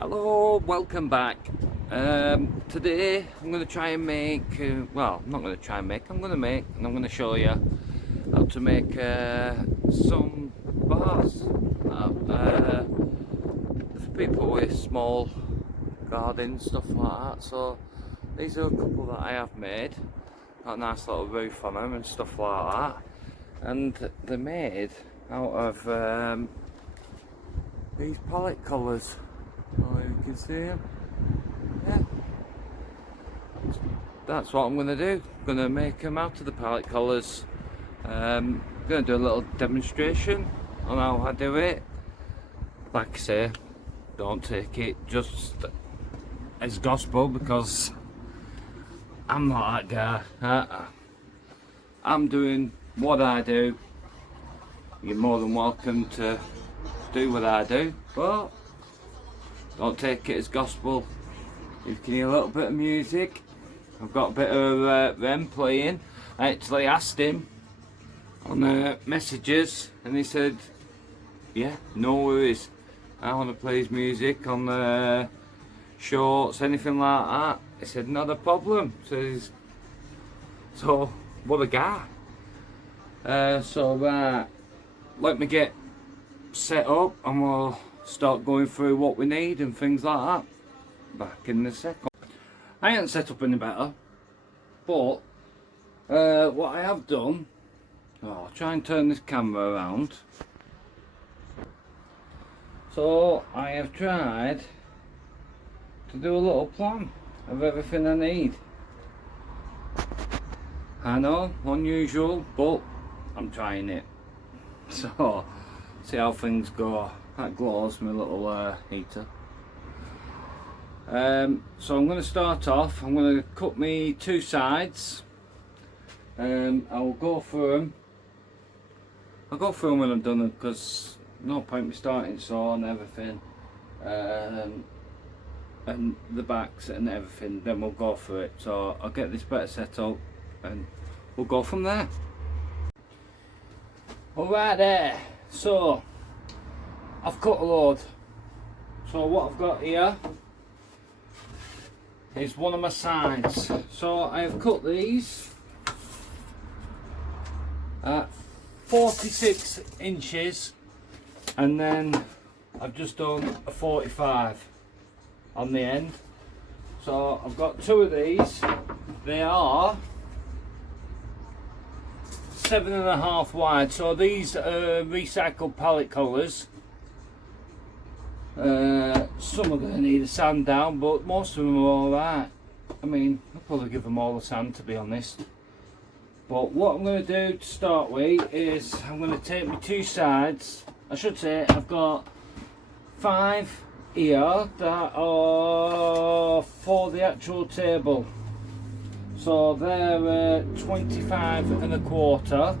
Hello, welcome back. Today I'm going to try and make, well, I'm not going to try and make, I'm going to make, and I'm going to show you how to make some bars for people with small gardens, stuff like that. So these are a couple that I have made, got a nice little roof on them and stuff like that, and they're made out of these pallet colours. Oh, you can see them. Yeah, that's what I'm going to do. I'm going to make them out of the pallet colours. I'm going to do a little demonstration on how I do it. Like I say, don't take it just as gospel, because I'm not that guy. I'm doing what I do. You're more than welcome to do what I do, but don't take it as gospel. You can hear a little bit of music. I've got a bit of Rem playing. I actually asked him on messages, and he said, yeah, no worries. I want to play his music on shorts, anything like that. He said, not a problem. So what a guy. Let me get set up and we'll start going through what we need and things like that. Back in a second. I ain't set up any better, but what I have done, I'll try and turn this camera around. So I have tried to do a little plan of everything I need. I know, unusual, but I'm trying it. So see how things go. That glows my little heater. So I'm going to start off. I'm going to cut me two sides. I'll go through them. I'll go through them when I'm done, because no point me starting saw and everything, and the backs and everything. Then we'll go through it. So I'll get this better set up, and we'll go from there. Alright there. So I've cut a load. So what I've got here is one of my sides. So I've cut these at 46 inches, and then I've just done a 45 on the end. So I've got two of these. They are 7.5 wide. So these are recycled pallet colours. Some are going to need a sand down, but most of them are alright. I mean, I'll probably give them all a sand, to be honest. But what I'm going to do to start with is I'm going to take my two sides. I should say I've got 5 here that are for the actual table. So they're 25.25.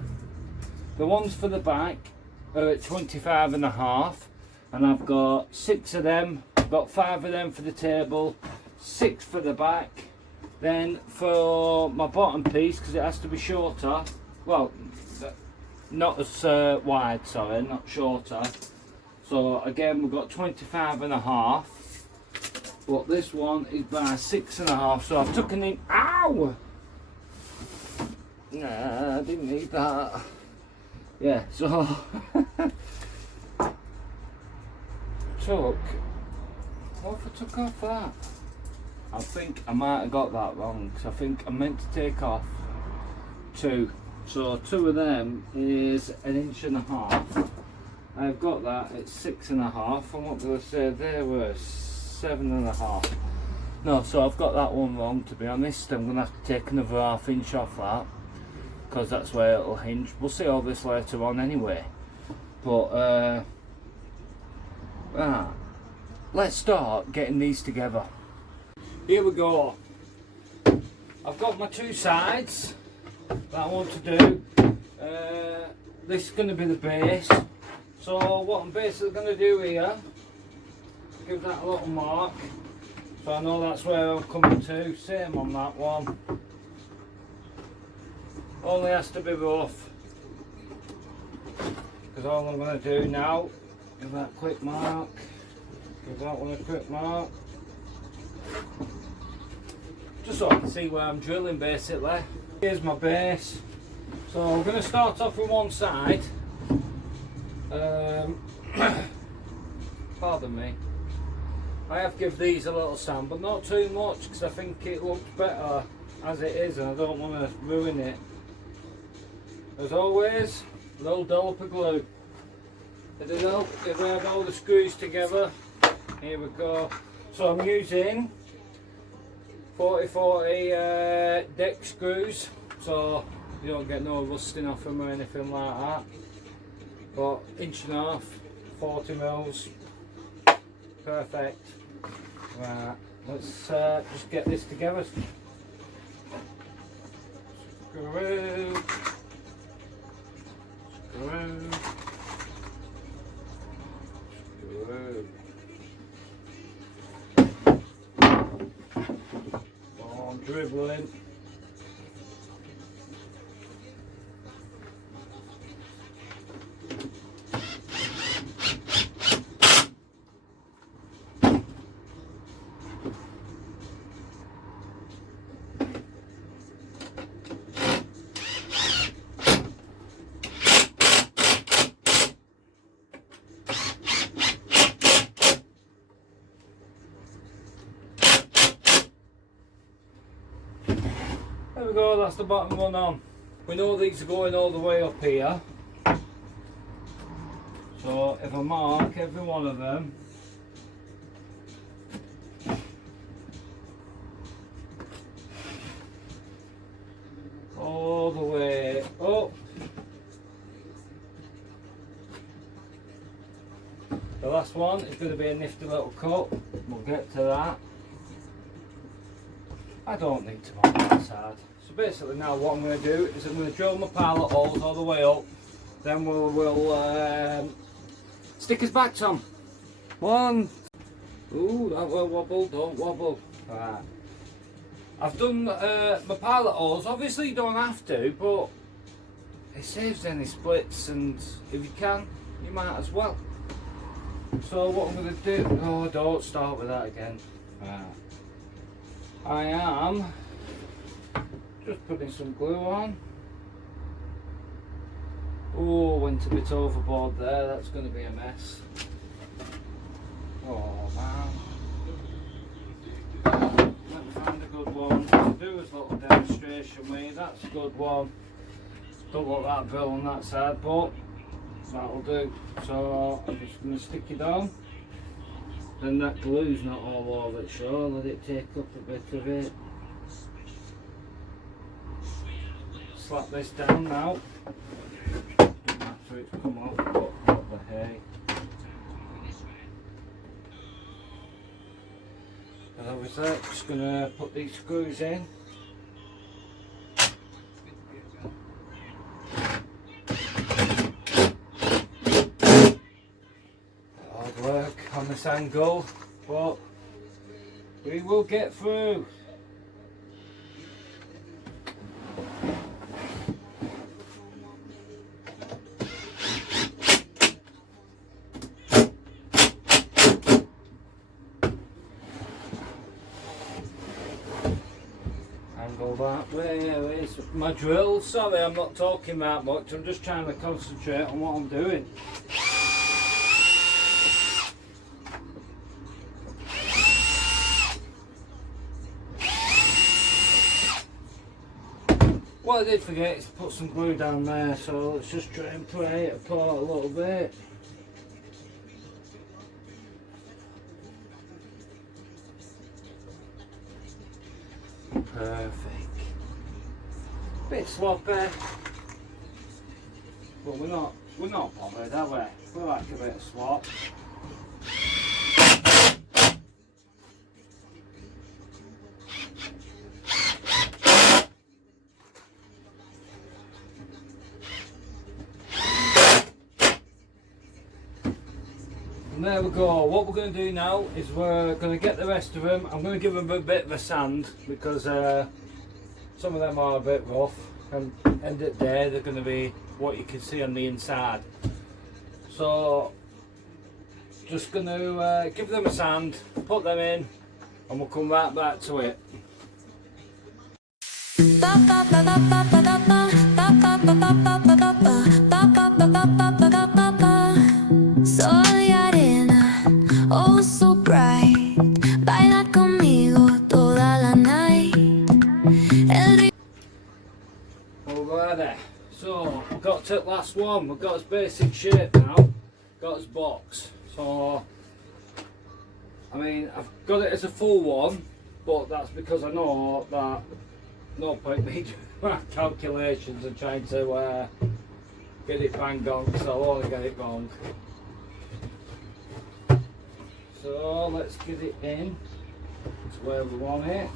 The ones for the back are at 25.5. And I've got 6 of them. I've got 5 of them for the table, 6 for the back. Then for my bottom piece, because it has to be shorter, well, not as wide, sorry, not shorter. So again, we've got 25.5, but this one is by 6.5. So I've taken in, ow! Nah, I didn't need that. Yeah, so what if I took off that? I think I might have got that wrong, because I think I meant to take off 2. So 2 of them is 1.5 inches. I've got that at 6.5, and what did I say? They were 7.5. No, so I've got that one wrong, to be honest. I'm going to have to take another 1/2 inch off that, because that's where it'll hinge. We'll see all this later on anyway. But right, let's start getting these together. Here we go. I've got my two sides that I want to do. This is going to be the base. So what I'm basically going to do here, give that a little mark, so I know that's where I'm coming to. Same on that one. Only has to be rough, because all I'm going to do now, give that quick mark. Give that one a quick mark. Just so I can see where I'm drilling basically. Here's my base. So I'm going to start off with one side. Pardon me. I have given these a little sand, but not too much because I think it looks better as it is and I don't want to ruin it. As always, a little dollop of glue. It'll help if I have all the screws together. Here we go. So I'm using 40-40 deck screws, so you don't get no rusting off them or anything like that. But 1.5 inch, 40 mils, perfect. Right, let's just get this together. Screw, screw, screw. Oh, I'm dribbling. There we go, that's the bottom one on. We know these are going all the way up here. So if I mark every one of them, all the way up. The last one is going to be a nifty little cut. We'll get to that. I don't need to mark that side. So basically now what I'm going to do is I'm going to drill my pallet holes all the way up. Then we'll stick his backs on. One. Ooh, that will wobble, don't wobble. Right. I've done my pallet holes. Obviously you don't have to, but it saves any splits, and if you can, you might as well. So what I'm going to do, oh, don't start with that again. Right. I am just putting some glue on. Oh, went a bit overboard there, that's going to be a mess. Oh man. Let me find a good one to do as a little demonstration with. That's a good one. Don't look that bill on that side, but that'll do. So I'm just going to stick it on. Then that glue's not all over it, so let it take up a bit of it. Slap this down now. After it's come off, but what the hay. And obviously I'm just going to put these screws in. Hard work on this angle, but we will get through. Angle that way. Where's my drill? Sorry, I'm not talking that much. I'm just trying to concentrate on what I'm doing. What I did forget is to put some glue down there, so let's just try and pry it apart a little bit. Perfect. Bit sloppy, but we're not bothered, are we? We like a bit of slop. And there we go. What we're going to do now is we're going to get the rest of them. I'm going to give them a bit of a sand because some of them are a bit rough, and end of the day they're going to be what you can see on the inside. So just going to give them a sand, put them in, and we'll come right back to it. Sol y arena, oh so bright, baila conmigo toda la night. Alrighty, so we've got to the last one. We've got its basic shape now, got its box. So, I mean, I've got it as a full one, but that's because I know that no point me doing my calculations and trying to get it bang on, because I'll only get it wrong. So let's get it in to where we want it.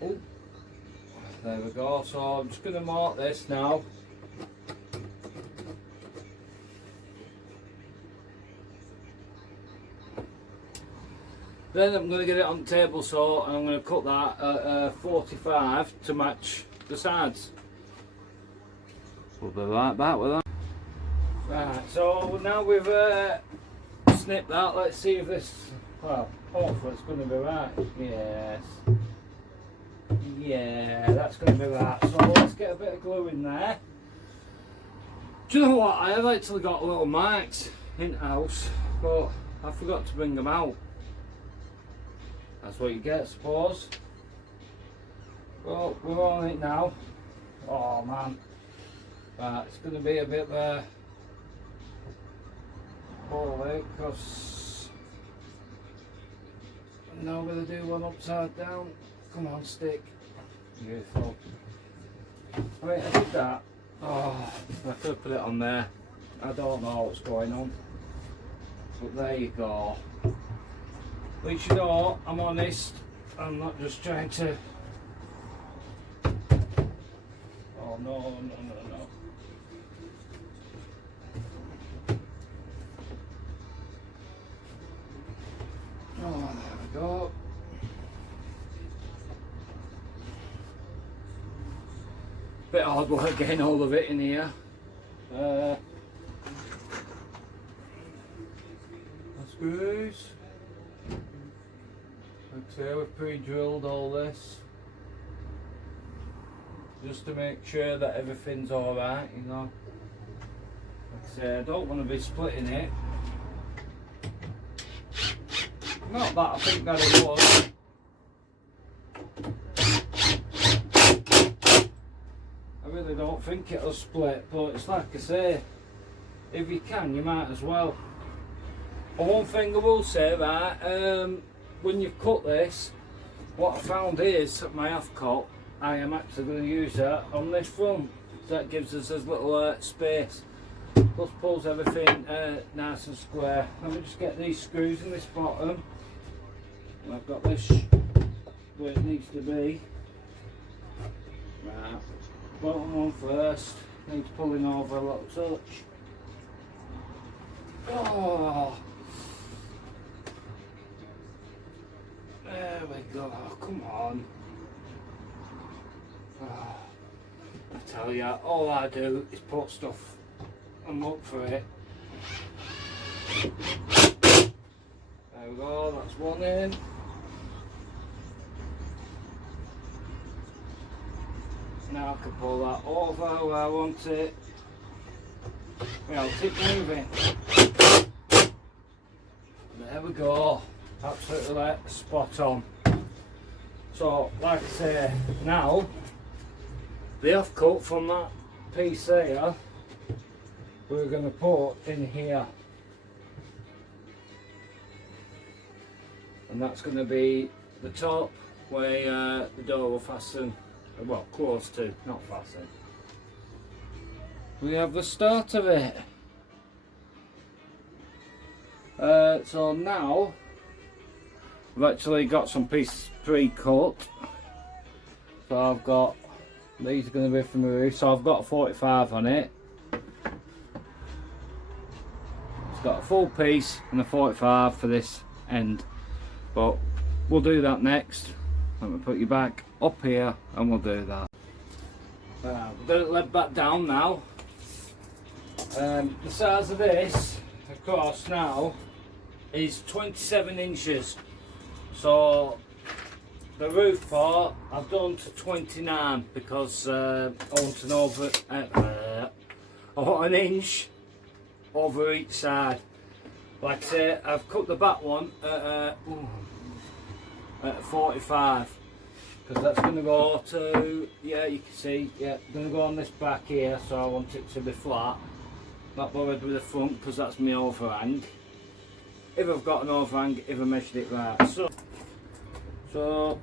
Oh, there we go. So I'm just going to mark this now. Then I'm going to get it on the table saw, and I'm going to cut that at 45 to match the sides. We'll be right back with that. Right, so now we've snipped that, let's see if this, well, hopefully it's going to be right. Yes. Yeah, that's going to be right. So let's get a bit of glue in there. Do you know what? I have actually got little marks in house, but I forgot to bring them out. That's what you get, I suppose. Well, we're on it now. Oh man. Right, it's going to be a bit holy, because I'm now going to do one upside down. Come on, stick. Beautiful. Right, I did that. Oh, I could have put it on there. I don't know what's going on. But there you go. At least you know I'm honest. I'm not just trying to. Oh no, no, no, no. Oh, there we go. Bit hard work getting all of it in here. Screws. Like I say, we've pre-drilled all this just to make sure that everything's alright, you know. Like I say, I don't want to be splitting it. Not that I think that it was. I really don't think it'll split, but it's like I say, if you can, you might as well. But one thing I will say, right, when you've cut this, what I found is my half cut, I am actually going to use that on this front. So that gives us this little space. Plus pulls everything nice and square. Let me just get these screws in this bottom. And I've got this where it needs to be. Right, bottom one first. Needs pulling over a little touch. Oh. There we go, come on. Oh, I tell you, all I do is put stuff and look for it. There we go, that's one in. Now I can pull that over where I want it. Well, keep moving. There we go. Absolutely spot on. So, like I say, now the offcut from that piece there, we're going to put in here, and that's going to be the top where the door will fasten, well, close to, not fasten. We have the start of it. So now I've actually got some pieces pre-cut. So I've got, these are going to be from the roof, so I've got a 45 on it. It's got a full piece and a 45 for this end, but we'll do that next. Let me put you back up here and we'll do that. We've got it led back down now. The size of this across now is 27 inches. So the roof part I've done to 29 because I want I want an inch over each side. Like I say, I've cut the back one at 45 because that's going to go to, yeah, you can see, yeah, going to go on this back here, so I want it to be flat. Not bothered with the front because that's my overhang. If I've got an overhang, if I measured it right. So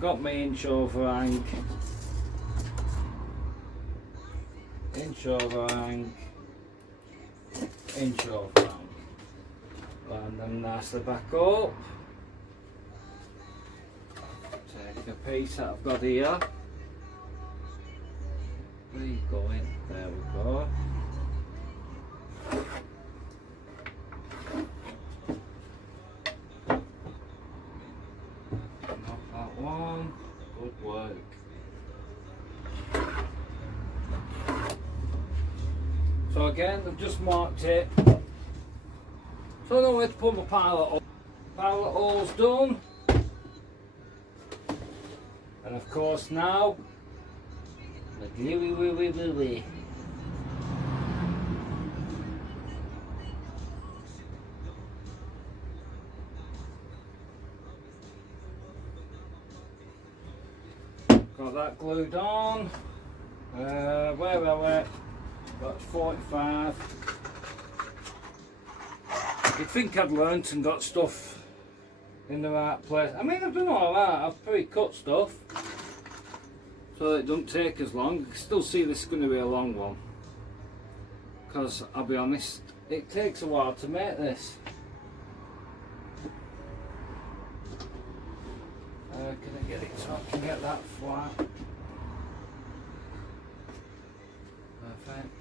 got my inch overhang, inch overhang, inch overhang. Line them nicely back up. Take a piece that I've got here. Where are you going? There we go. Not that one. Good work. So again, I've just marked it. So I know where to put my pilot hole. Pilot hole's done. And of course now, the gluey. Got that glued on. Where are we? Got 45. You'd think I'd learnt and got stuff in the right place. I mean, I've done alright. I've pre-cut stuff so that it doesn't take as long. I can still see this is going to be a long one because I'll be honest, it takes a while to make this. Can I get it so I can get that flat? Perfect.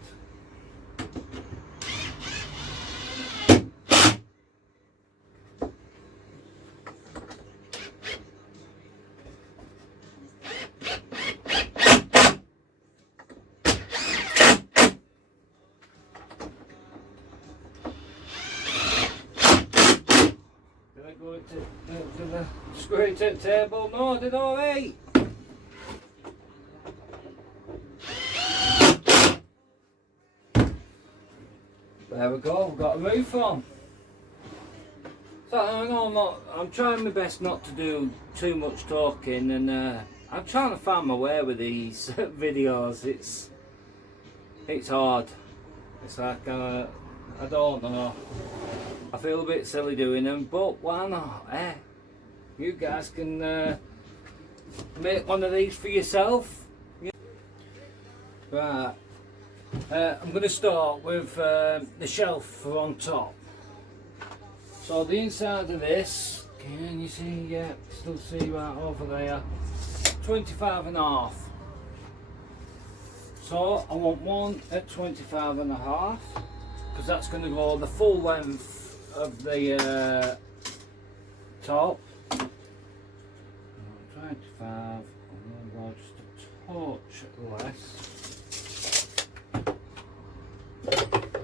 To the screw to the table. No, I did alright. There we go, we've got a roof on. So I know I'm trying my best not to do too much talking, and I'm trying to find my way with these videos. It's hard. It's like I don't know. I feel a bit silly doing them, but why not? You guys can make one of these for yourself. Right, I'm going to start with the shelf for on top. So the inside of this, can you see? Yeah, still see right over there. 25.5. So I want one at 25.5 because that's going to go the full length of the top. 25, I'm going to go just a touch less.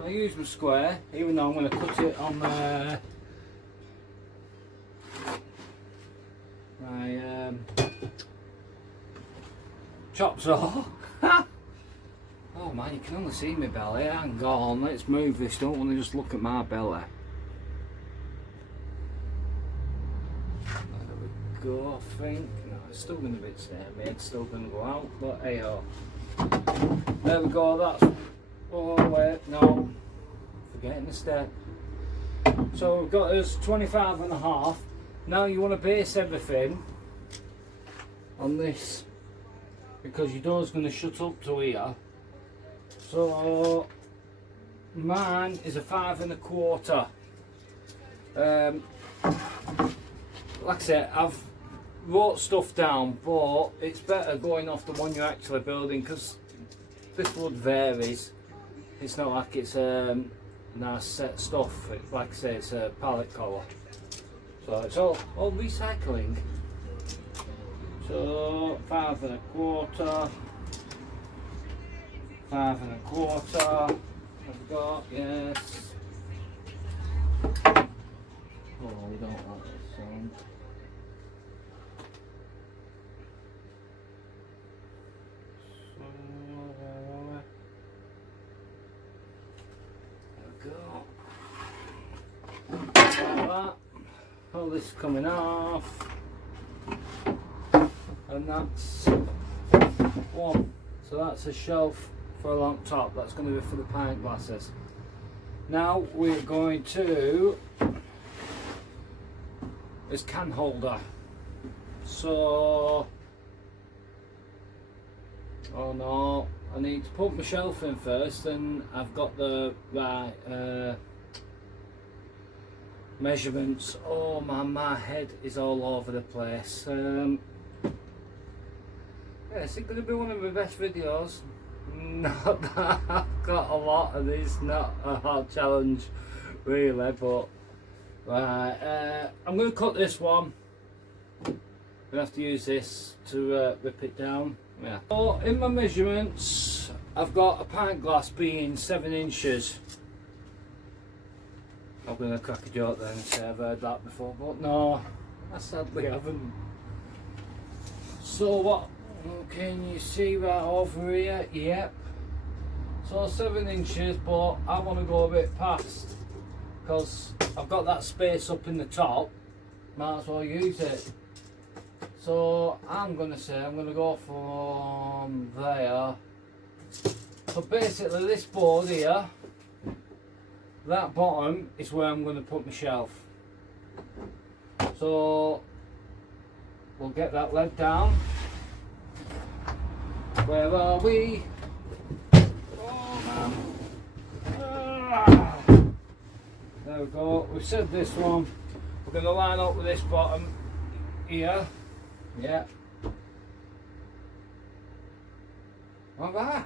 I use my square, even though I'm going to cut it on my chop saw. Oh man, you can only see my belly. Hang on, let's move this. Don't want to just look at my belly. There we go, I think. No, it's still going to be the same. It's still going to go out, but hey ho. There we go, that's... Oh wait, no. Forgetting the step. So we've got us 25.5. Now you want to base everything on this because your door's going to shut up to here. So mine is a 5.25. Like I said, I've wrote stuff down, but it's better going off the one you're actually building because this wood varies. It's not like it's nice set stuff. Like I say, it's a pallet colour. So it's all recycling. So 5.25. 5 1/4. I've got, yes. Oh, we don't like this song. So, there we go. Like that. All this is coming off. And that's one. So that's a shelf for along top. That's going to be for the pint glasses. Now we're going to this can holder. So, oh no, I need to put my shelf in first, and I've got the right measurements. Oh man, my head is all over the place. Yeah, it's going to be one of my best videos. Not that I've got a lot of these, not a hard challenge really, but right, I'm going to cut this one. I'm going to have to use this to rip it down. Yeah. So in my measurements, I've got a pint glass being 7 inches. I'm going to crack a joke then and say I've heard that before, but no, I sadly haven't. So what? Can you see right over here? Yep. So 7 inches, but I want to go a bit past because I've got that space up in the top. Might as well use it. So I'm going to say I'm going to go from there. So basically this board here, that bottom is where I'm going to put my shelf. So we'll get that lead down. Where are we? Oh man. Ah. There we go. We've said this one. We're going to line up with this bottom here. Yeah. Like that.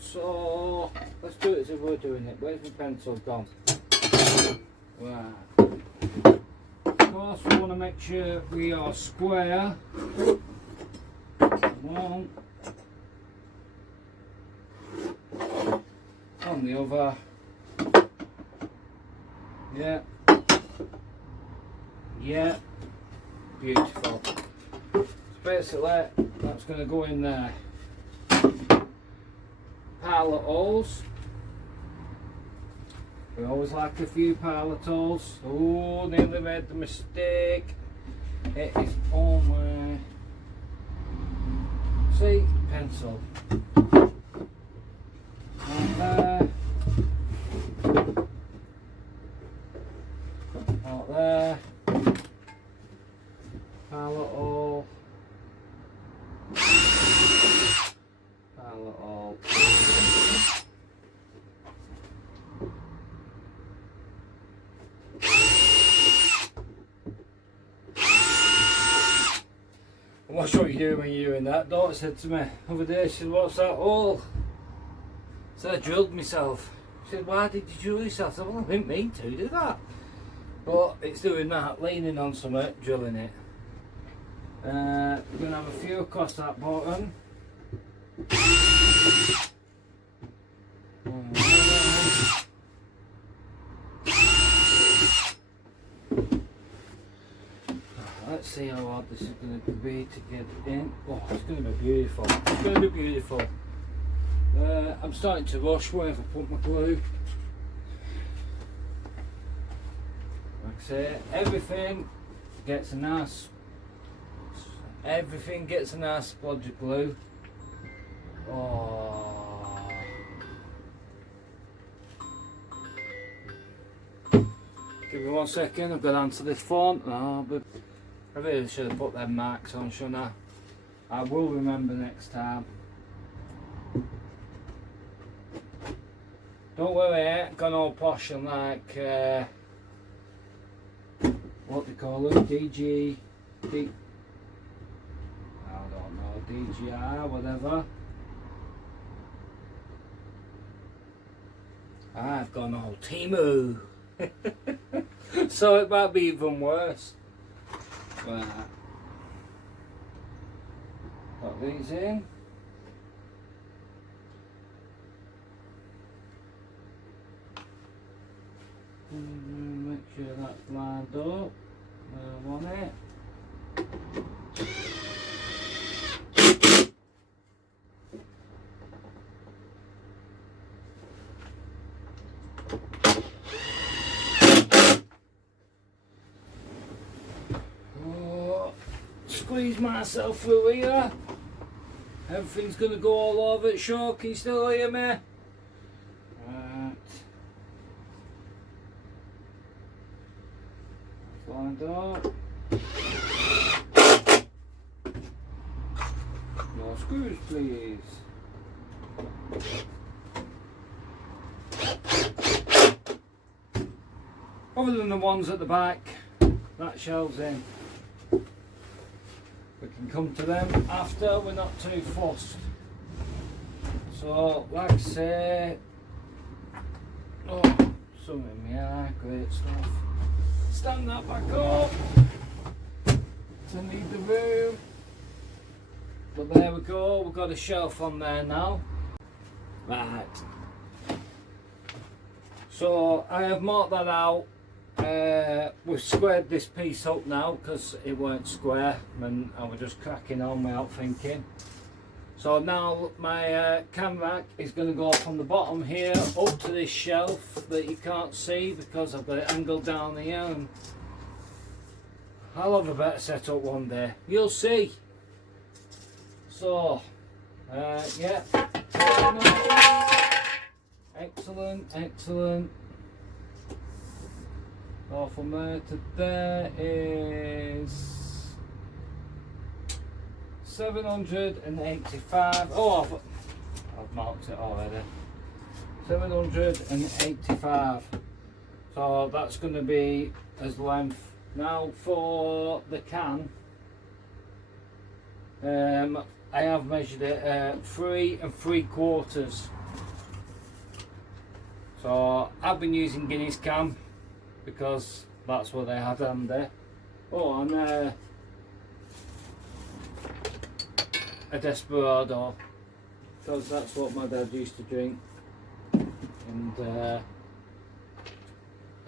So let's do it as if we're doing it. Where's my pencil gone? Right. Of course, we want to make sure we are square. One. On the other. Yeah. Yeah. Beautiful. So basically that's going to go in there. Pallet holes. We always like a few pallet holes. Oh, nearly made the mistake. It is only, see, pencil. Out there. Out there. Pallet hole. Pallet hole. Watch what you do when you're doing that. Daughter said to me the other day, she said, what's that hole? So I drilled myself. She said, why did you drill yourself? I said, well, I didn't mean to do that. But it's doing that, leaning on something, drilling it. We're going to have a few across that bottom. Let's see how hard this is going to be to get in. Oh, it's going to be beautiful. It's going to be beautiful. I'm starting to rush where I've put my glue. Like I say, everything gets a nice splodge of glue. Oh. Give me 1 second, I've got to answer this phone. Oh, but I really should have put them marks on, shouldn't I? I will remember next time. Don't worry, I ain't gone all posh and like, what they call them, I don't know, DGR, whatever. I've gone all Timu. So it might be even worse. Right. Put these in. Make sure that's lined up. I want it. Oh, squeeze myself through here. Everything's gonna go all over it. Sure, can you still hear me? Right. Lined up. More screws, please. Other than the ones at the back, that shelves in. We can come to them after, we're not too fussed. So, like I say, oh, something, yeah, great stuff. Stand that back up to need the room. But there we go, we've got a shelf on there now. Right. So I have marked that out. We've squared this piece up now because it weren't square and I was just cracking on without thinking. So now my can rack is going to go from the bottom here up to this shelf that you can't see because I've got it angled down here, and I'll have a better setup one day, you'll see. So yeah, excellent, excellent. So from there to there is 785. Oh, I've marked it already. 785. So that's going to be as length. Now for the can, I have measured it 3 3/4. So I've been using Guinness can because that's what they had on there. Oh, and a Desperado, because that's what my dad used to drink, and I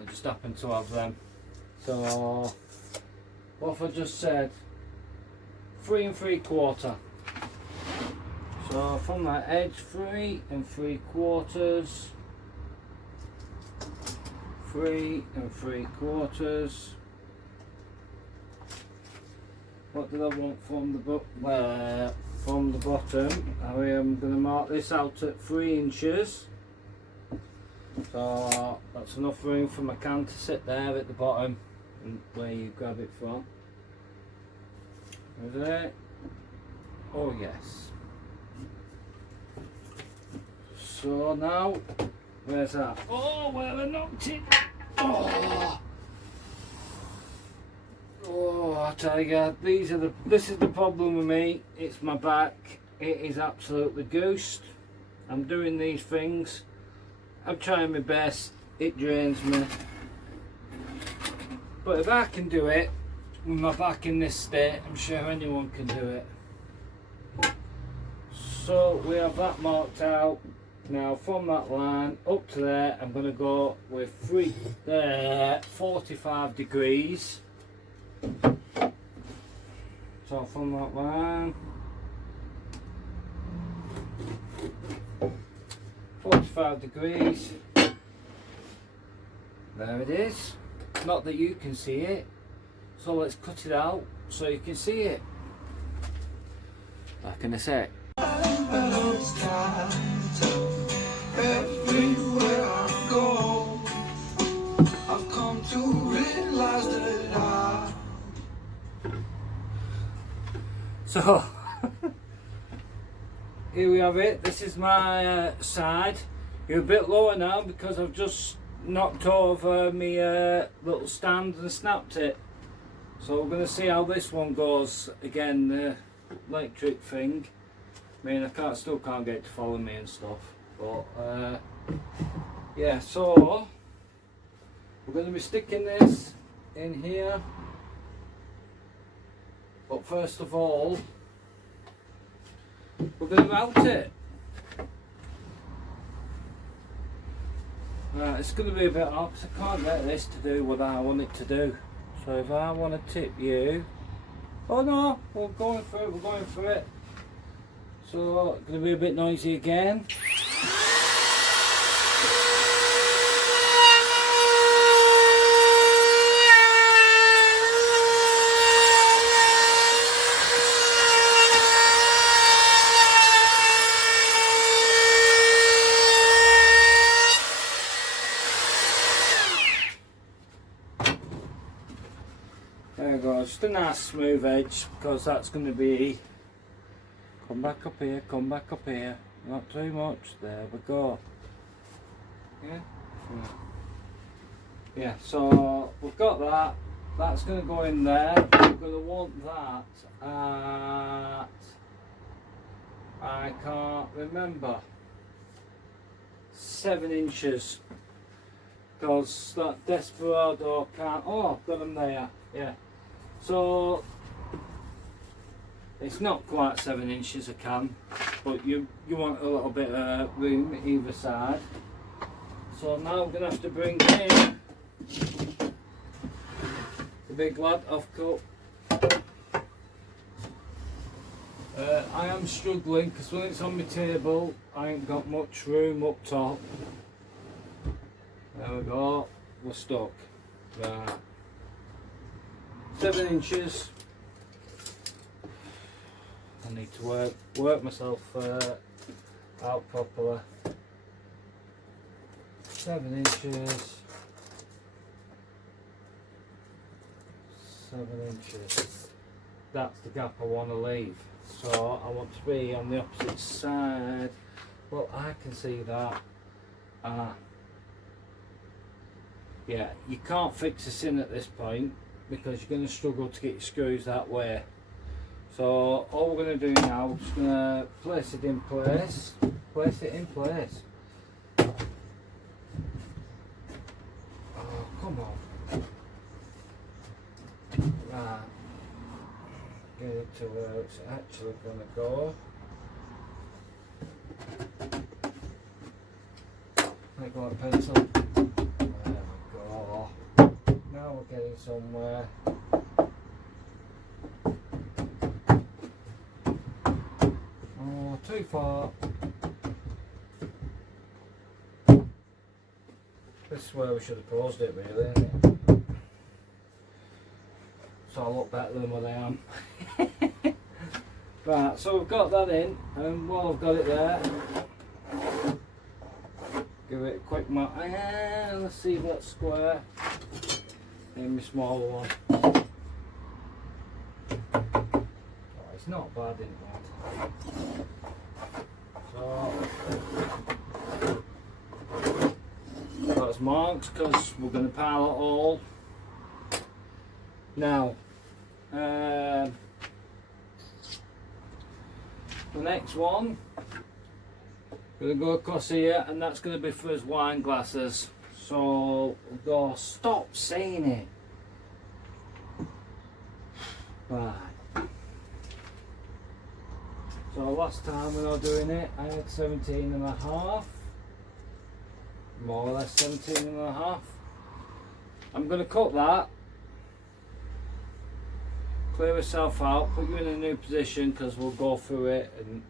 just happened to have them. So what have I just said? 3 3/4. So from that edge, 3 3/4. 3 3/4. What did I want from the from the bottom? I am going to mark this out at 3 inches. So that's enough room for my can to sit there at the bottom and where you grab it from. Is it? Oh yes. So now, where's that? Oh, where I knocked it! Oh, oh, I tell you, this is the problem with me. It's my back. It is absolutely goosed. I'm doing these things. I'm trying my best. It drains me. But if I can do it with my back in this state, I'm sure anyone can do it. So we have that marked out. Now from that line up to there, I'm going to go with 45 degrees. So from that line, 45 degrees. There it is. Not that you can see it. So let's cut it out so you can see it. Back in a sec. Everywhere I go, I've come to realize that So here we have it. This is my side. You're a bit lower now because I've just knocked over my little stand and snapped it. So we're going to see how this one goes. Again, the electric thing. I mean, I still can't get it to follow me and stuff. But yeah, so we're going to be sticking this in here. But first of all, we're going to mount it. Right, it's going to be a bit hard because I can't get this to do what I want it to do. So if I want to tip you, oh no, we're going for it, we're going for it. So it's going to be a bit noisy again. There we go, just a nice smooth edge because that's going to be, come back up here, not too much, there we go. Yeah? Yeah, so we've got that, that's going to go in there, we're going to want that at, I can't remember, 7 inches, because that Desperado can't, oh I've got them there, yeah. So it's not quite 7 inches a can, but you want a little bit of room either side. So now we're going to have to bring in the big lad off cup. I am struggling because when it's on my table I ain't got much room up top. There we go, we're stuck. Right. 7 inches. I need to work myself out properly. 7 inches. 7 inches. That's the gap I want to leave. So I want to be on the opposite side. Well, I can see that. Yeah, you can't fix this in at this point because you're going to struggle to get your screws that way. So all we're going to do now, we're just going to place it in place. Place it in place. Oh, come on. Right. Get it to where it's actually going to go. Make a pencil. There we go. Now we're getting somewhere. Oh, too far. This is where we should have paused it, really, isn't it? So I look better than what I am. Right, so we've got that in, and while I've got it there, give it a quick mark. Let's see if that's square. In my smaller one. Oh, it's not bad, isn't it? So that's marked because we're going to pallet all. Now, the next one, we're going to go across here, and that's going to be for his wine glasses. So we'll go, stop saying it. Right. So last time when I was doing it, I had 17 and a half. More or less 17 and a half. I'm going to cut that. Clear myself out, put you in a new position because we'll go through it and you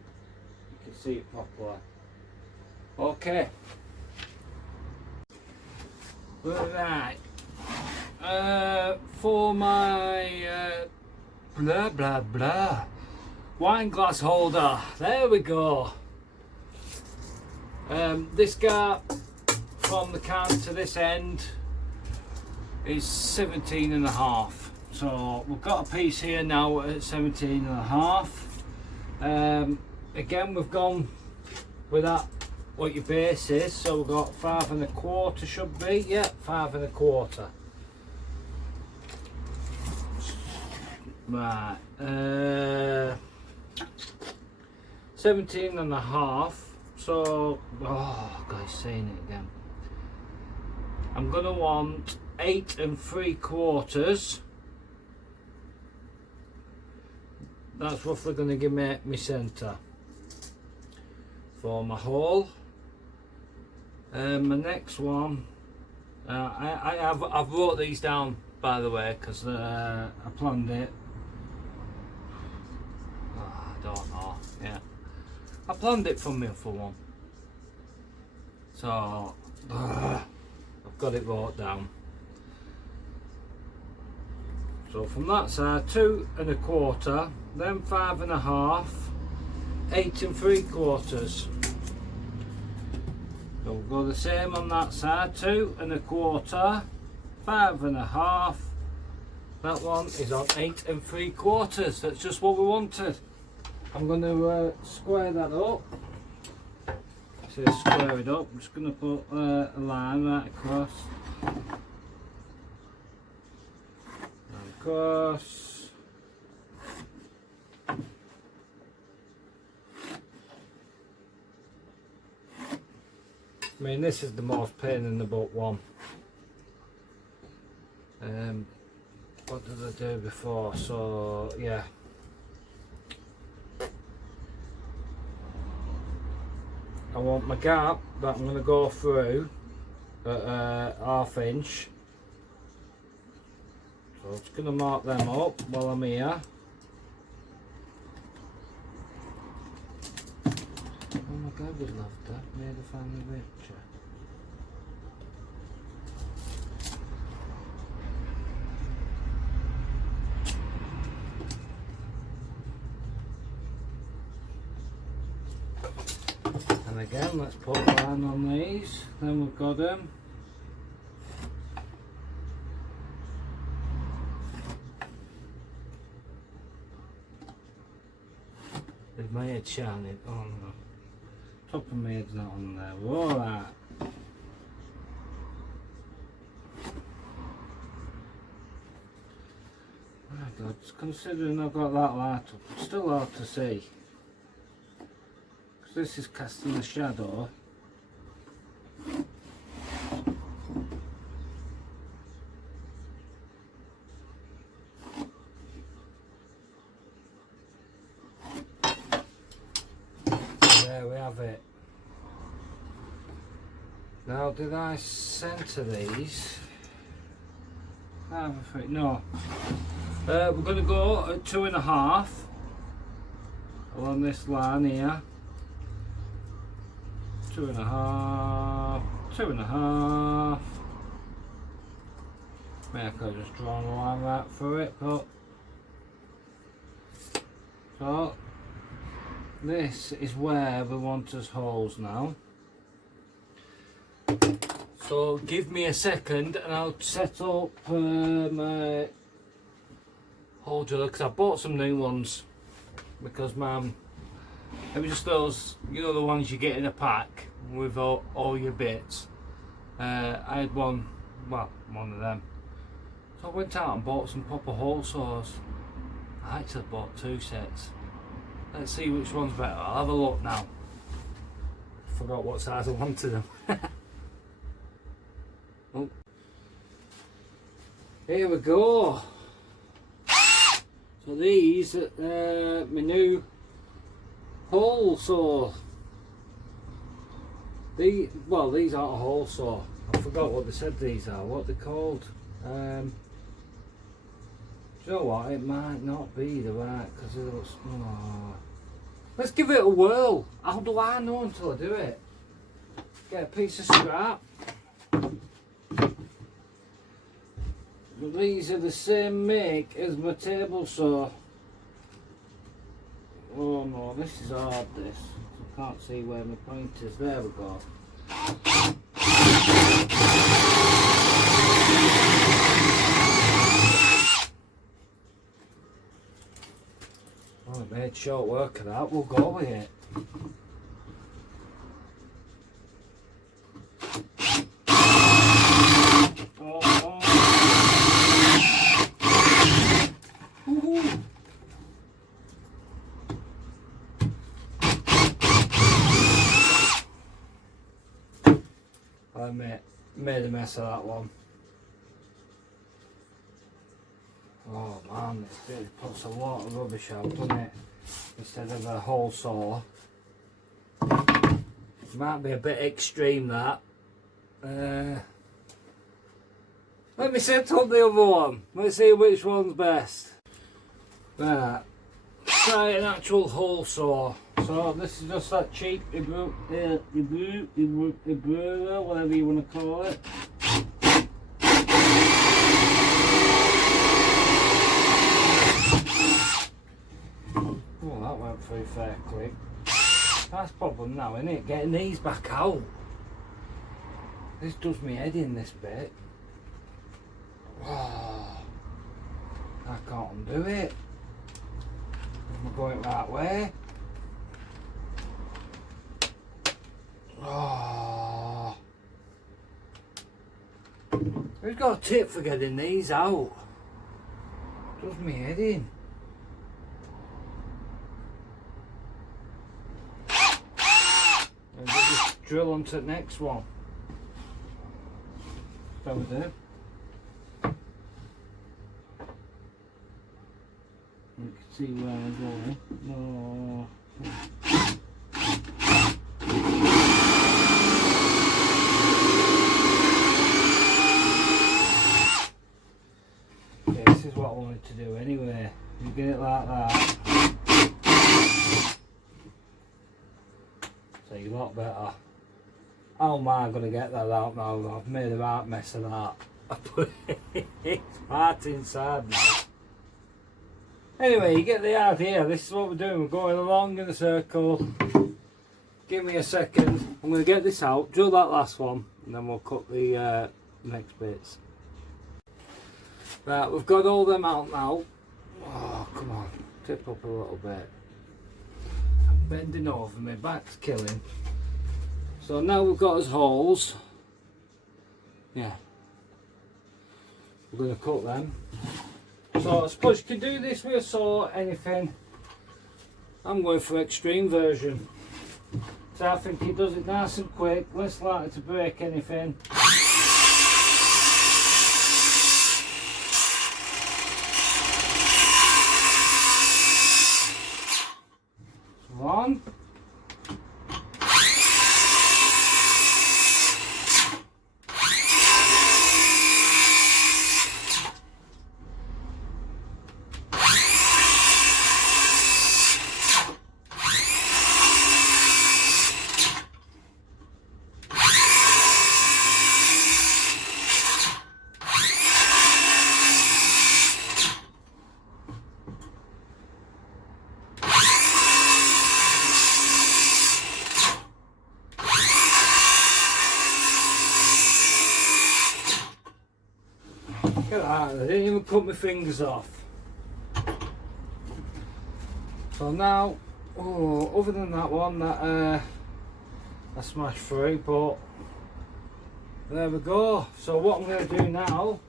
can see it properly. Okay. Right. For my blah blah blah wine glass holder, there we go. This gap from the can to this end is 17 and a half. So we've got a piece here now at 17 and a half. Again, we've gone with that, what your base is. So we've got 5 1/4 should be, yeah, 5 1/4. Right, 17 and a half. So, oh, guys, saying it again. I'm gonna want 8 3/4. That's roughly going to give me my centre for my hole. My next one, I've wrote these down by the way because I planned it. I don't know. Yeah, I planned it for me for one. So I've got it wrote down. So from that side, 2 1/4, then 5 1/2, 8 3/4. So we'll go the same on that side, 2 1/4, 5 1/2. That one is on 8 3/4. That's just what we wanted. I'm going to square that up. So square it up. I'm just going to put a line right across. Across. I mean, this is the most pain in the butt one. What did I do before? So yeah. I want my gap that I'm going to go through at 1/2 inch. So I'm just going to mark them up while I'm here. Oh my God, we loved that. Made a family picture. And again, let's put a line on these. Then we've got them. Is my head shining? Oh no. Top of my head's not on there. We're alright. My God, considering I've got that light up, it's still hard to see. Because this is casting a shadow. There we have it. Now, did I centre these? No. We're going to go at 2 1/2 along this line here. 2 1/2, 2 1/2. Maybe I could have just drawn a line right through it, but so this is where we want us holes now. So give me a second and I'll set up my hole driller, because I bought some new ones because Mum, it was just those, you know, the ones you get in a pack with all your bits. I had one of them. So I went out and bought some proper hole saws. I actually bought 2 sets. Let's see which one's better. I'll have a look now. Forgot what size I wanted them. Oh. Here we go. So these are my new hole saw. These aren't a hole saw. I forgot what they said these are. What they're called. Do you know what? It might not be the right, because it looks. Oh. Let's give it a whirl. How do I know until I do it? Get a piece of scrap. These are the same make as my table saw. Oh no, this is hard, this. I can't see where my point is. There we go. Oh, I made short work of that. We'll go with it. I made a mess of that one. Oh man, it puts a lot of rubbish out, doesn't it? Instead of a hole saw. Might be a bit extreme that, Let me set up the other one. Let's see which one's best. Right. Try an actual hole saw. So this is just that cheap Ibura, whatever you want to call it. Oh, that went through fair quick. That's the problem now, isn't it? Getting these back out. This does me head in, this bit. Oh, I can't undo it. Am I going that way? Oh. Who's got a tip for getting these out? Does me head in. And just drill onto the next one. That we do. You can see where I'm going. Oh. Okay, this is what I wanted to do anyway. You get it like that. So a lot better. How am I going to get that out now? I've made a right mess of that. I put it right inside now. Anyway, you get the idea. This is what we're doing. We're going along in a circle. Give me a second. I'm going to get this out, drill that last one, and then we'll cut the next bits. Right, we've got all them out now. Oh, come on. Tip up a little bit. I'm bending over, my back's killing. So now we've got his holes. Yeah. We're going to cut them. So I suppose you can do this with a saw, anything. I'm going for extreme version. So I think it does it nice and quick, less likely to break anything. One. Look at that, I didn't even cut my fingers off. So now, oh, other than that one that I smashed through, but there we go. So what I'm going to do now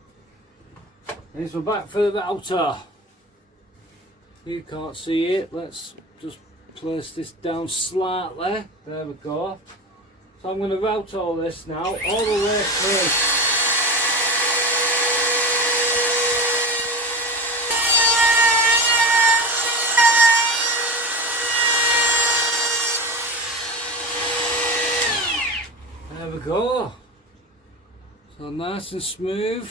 is we're back for the router. You can't see it, let's just place this down slightly. There we go. So I'm going to route all this now, all the way through. There we go. So nice and smooth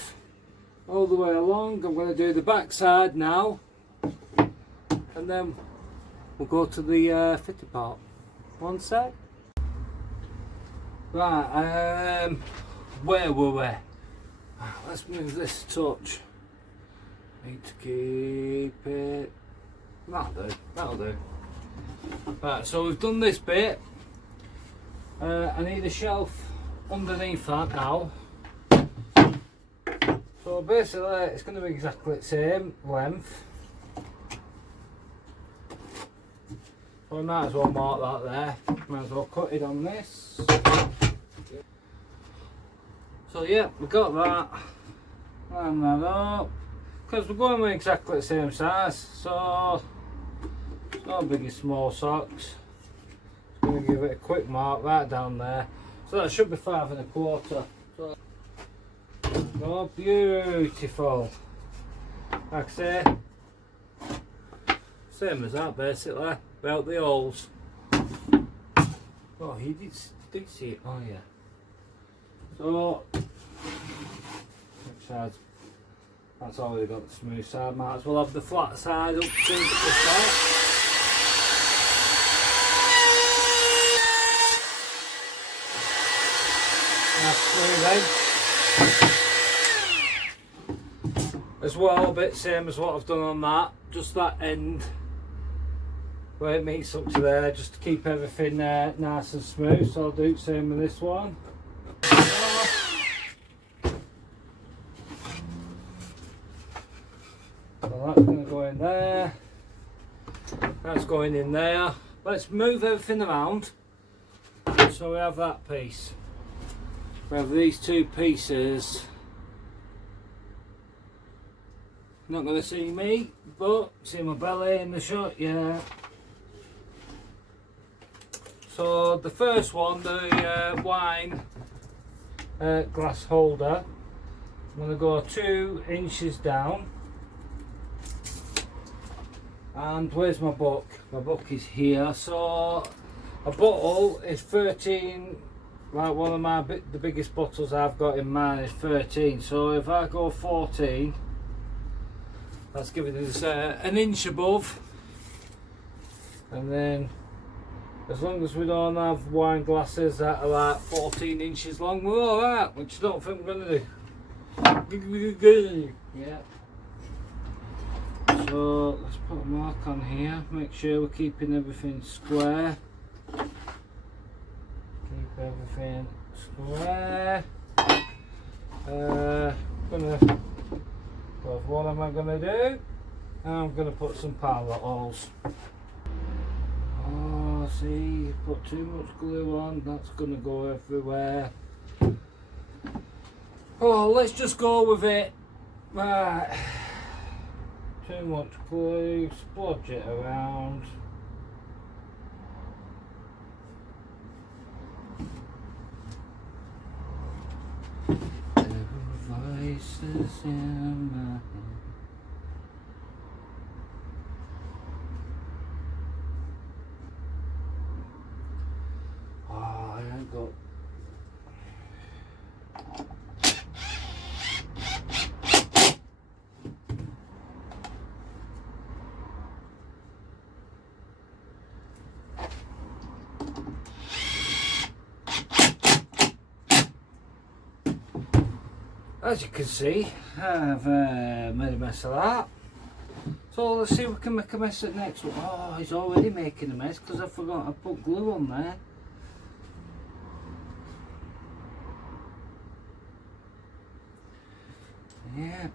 all the way along. I'm going to do the back side now, and then we'll go to the fitting part. One sec. Right, where were we? Let's move this a touch. Need to keep it. That'll do. Right, so we've done this bit. I need a shelf underneath that now. So basically it's going to be exactly the same length. So I might as well mark that there. Might as well cut it on this. So yeah, we've got that. Line that up. Because we're going with exactly the same size. So it's not big as small socks. Going to give it a quick mark right down there, so that should be 5 1/4. So, oh, beautiful. Like I say, same as that basically, without the holes. Oh, he did see it. Oh yeah. So, which side? That's already got the smooth side. Might as well have the flat side up to the start. That's smooth then. As well, a bit same as what I've done on that. Just that end where it meets up to there, just to keep everything nice and smooth. So I'll do the same with this one. So that's going to go in there. That's going in there. Let's move everything around. So we have that piece. We have these two pieces. Not going to see me, but see my belly in the shot, yeah. So the first one, the wine glass holder, I'm going to go 2 inches down. And where's my book? My book is here. So a bottle is 13, like one of my the biggest bottles I've got in mine is 13. So if I go 14, that's giving us an inch above. And then as long as we don't have wine glasses that are like 14 inches long, we're alright, which I don't think we're going to do. Yeah. So let's put a mark on here, make sure we're keeping everything square. Keep everything square. What am I going to do? I'm going to put some pallet holes. Oh, see, you put too much glue on, that's going to go everywhere. Oh, let's just go with it. Right. Too much glue, splodge it around. There were voices in my head. Oh, I ain't got. As you can see, I've made a mess of that. So let's see if we can make a mess at next one. Oh, he's already making a mess because I forgot I put glue on there. Yeah.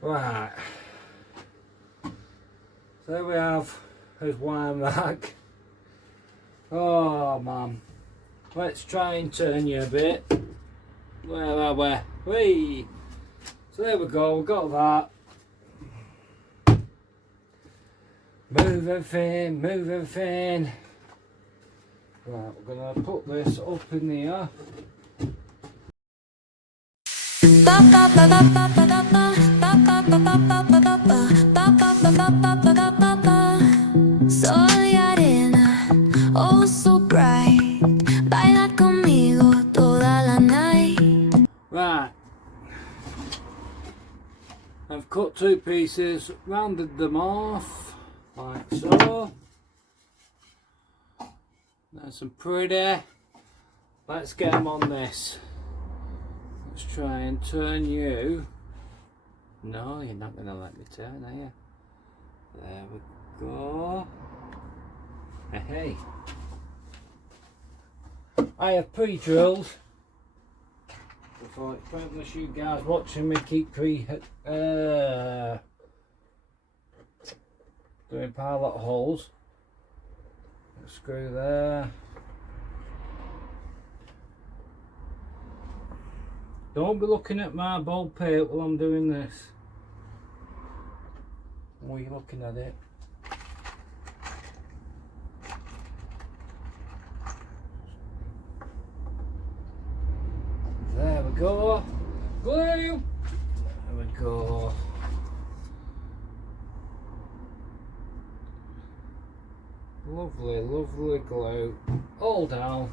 Right, so there we have his wine rack. Oh man, let's try and turn you a bit. Where are we? Whee! So there we go, we've got that. Move everything, move everything. Right, we're going to put this up in the air. Sol y arena, oh so bright. Baila conmigo toda la night. Right, I've cut 2 pieces, rounded them off like so. Nice and pretty. Let's get them on this. Let's try and turn you. No, you're not going to let me turn, are you? There we go. Hey. I have pre-drilled. Before it's pointless you guys watching me keep doing pallet holes. Screw there. Don't be looking at my bald pate while I'm doing this. While you're looking at it. There. go. Glue! There we go. Lovely, lovely glue. All down.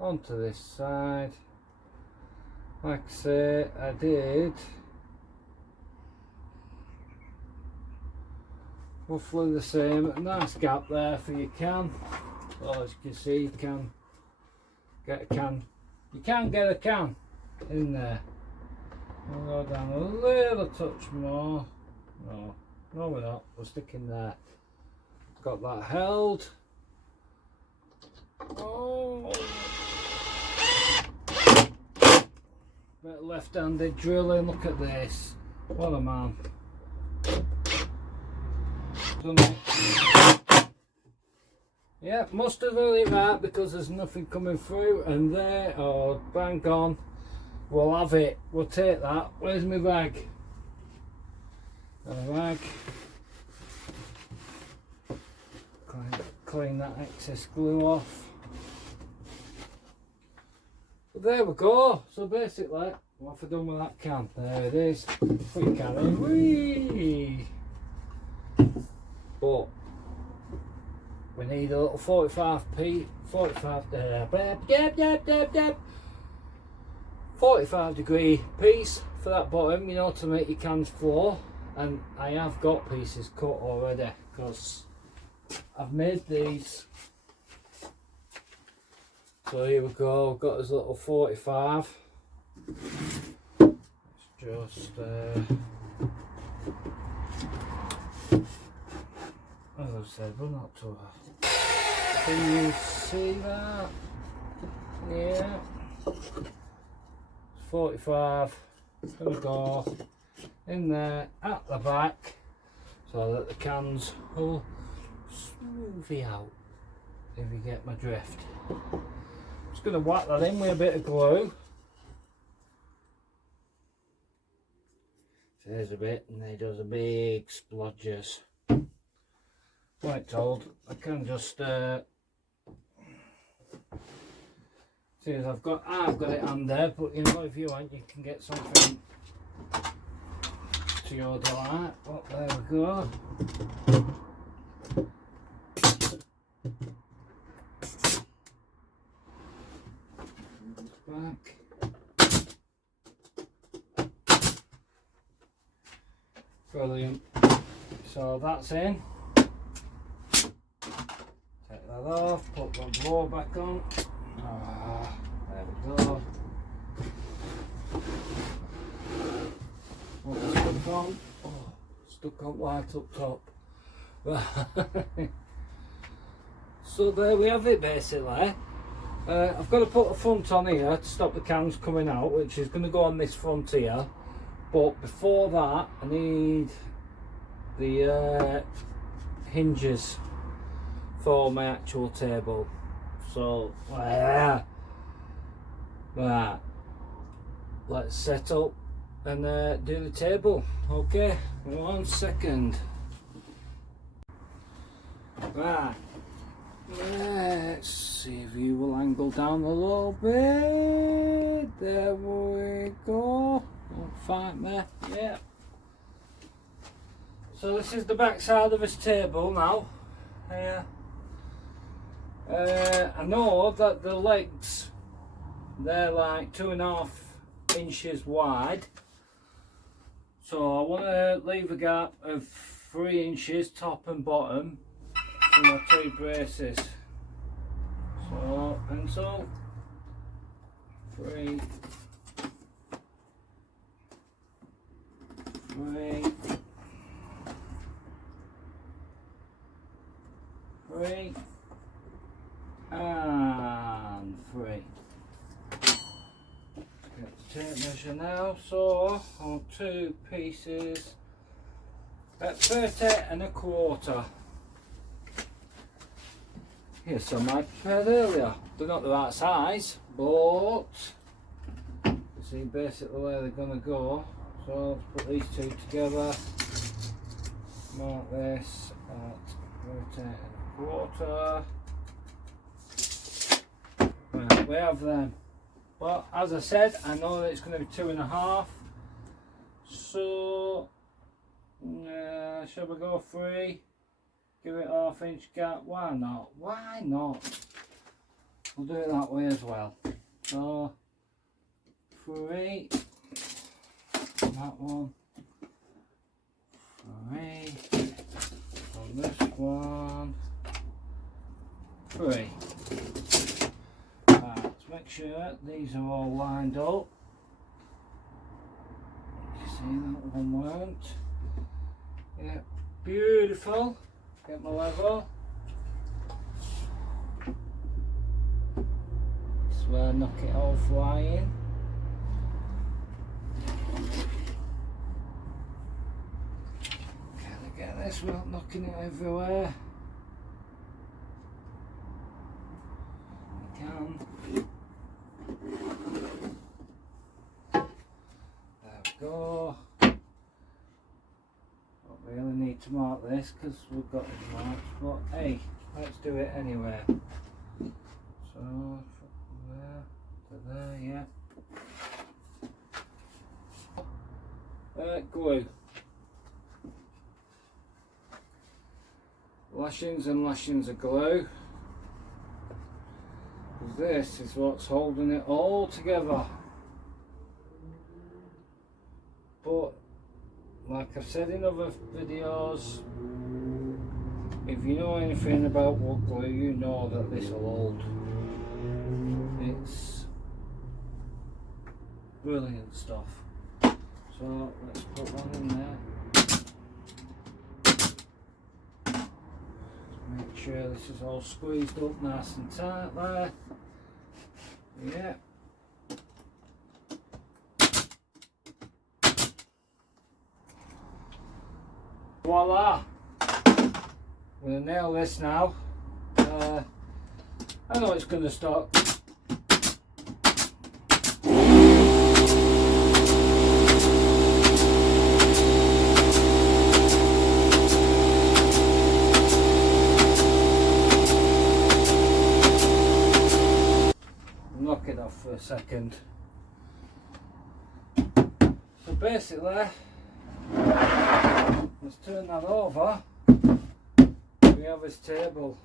Onto this side. Like I say, I did roughly the same. A nice gap there for your can. Well, as you can see, you can get a can. You can get a can in there. We'll go down a little touch more. No, we're not. We're sticking there. Got that held. Oh. Bit of left-handed drilling. Look at this. What a man. Done it. Yeah, must have done it right because there's nothing coming through, and there, oh, bang on. We'll have it. We'll take that. Where's my bag? Bag. Clean that excess glue off. But there we go. So basically, what have I done with that can? There it is. Put your can in. Whee! But we need a little 45 degree piece for that bottom, you know, to make your cans flow. And I have got pieces cut already because I've made these. So here we go, I've got this little 45. Let's just as I said, we're not too hard. Can you see that? Yeah. 45. Gonna go in there at the back so that the cans will smoothie out, if you get my drift. Just gonna whack that in with a bit of glue. There's a bit, and there does a big splodges. Like told, I can just see as I've got it on there, but you know, if you want, you can get something to your delight. Oh, there we go. Back. Brilliant. So that's in. Take that off, put the blower back on. There we go. What was stuck on? Oh, stuck on white up top. So there we have it basically. I've got to put a front on here to stop the cans coming out, which is going to go on this front here. But before that, I need the hinges for my actual table. So right, let's set up and do the table. Okay, 1 second. Right, let's see if you will angle down a little bit. There we go. Don't fight me. Yeah. So this is the back side of this table now. I know that the legs, they're like 2.5 inches wide, so I want to leave a gap of 3 inches top and bottom for my 2 braces. So pencil 3, 3, 3 and 3. Get the tape measure now. So on 2 pieces at 30.25. Here's some I prepared earlier. They're not the right size, but you see basically where they're going to go. So let's put these 2 together. Mark this at 30.25. Right, we have them. But as I said, I know that it's going to be 2.5. So shall we go 3? Give it 1/2 inch gap. Why not? Why not? We'll do it that way as well. So 3. That one. 3. On this one. 3. Right, let's make sure these are all lined up. You see that one weren't? Yeah, beautiful. Get my level. That's where I knock it all flying. Can I get this without knocking it everywhere? I can. There we go. Don't really need to mark this because we've got it marked, but hey, let's do it anyway. So from there to there, yeah. Glue. Lashings and lashings of glue. Because this is what's holding it all together. But like I've said in other videos, if you know anything about wood glue, you know that this will hold. It's brilliant stuff. So let's put one in there. Make sure this is all squeezed up nice and tight there. Yeah. Voila! I'm going to nail this now. I know it's going to stop. Knock it off for a second. So basically, let's turn that over. We have this table.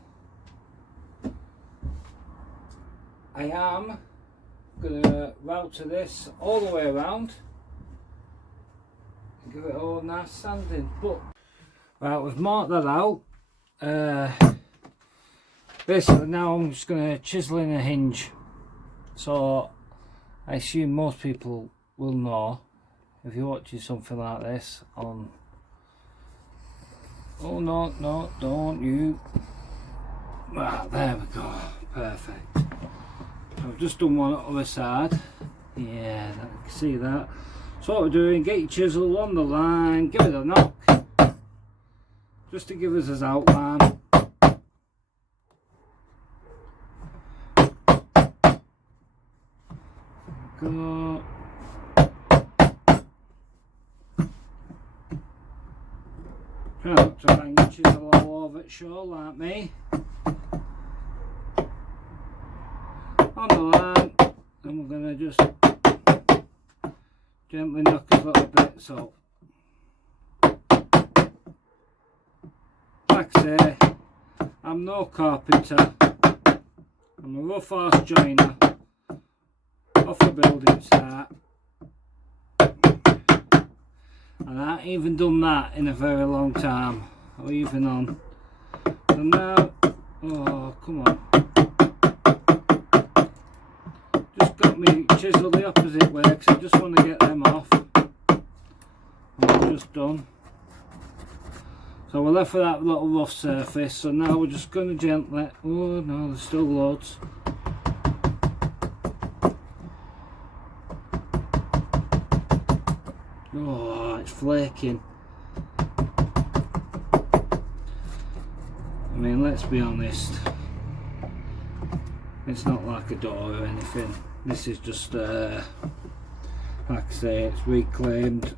I am going to router this all the way around and give it all a nice sanding. But right, we've marked that out. Basically now I'm just going to chisel in a hinge. So I assume most people will know if you're watching something like this on. Oh no, no, don't you. Right, there we go. Perfect. I've just done one on the other side. Yeah, I can see that. So what we're doing, get your chisel on the line, give it a knock. Just to give us his outline. Go. Try not to bang your chisel all over it, sure, like me. On the line, and we're going to just gently knock a little bit. So, like I say, I'm no carpenter. I'm a rough arse joiner off a building site, and I ain't even done that in a very long time, or even on. So now, oh come on, just got me chisel the opposite way because I just want to get them off. I'm just done. So we're left with that little rough surface, so now we're just going to gently, oh no, there's still loads. Oh, it's flaking. I mean, let's be honest, it's not like a door or anything. This is just, like I say, it's reclaimed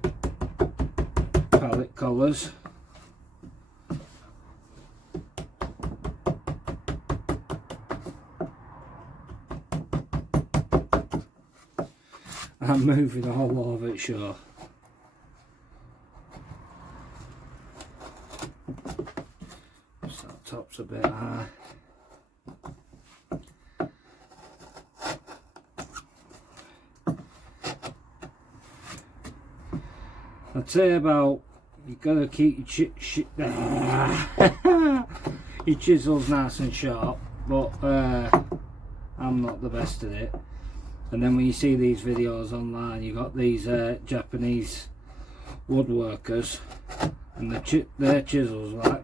pallet collars. I'm moving all over it, sure. So that top's a bit high. I'd say about, you gotta keep your chisels nice and sharp, but I'm not the best at it. And then when you see these videos online, you got these Japanese woodworkers, and their chisels like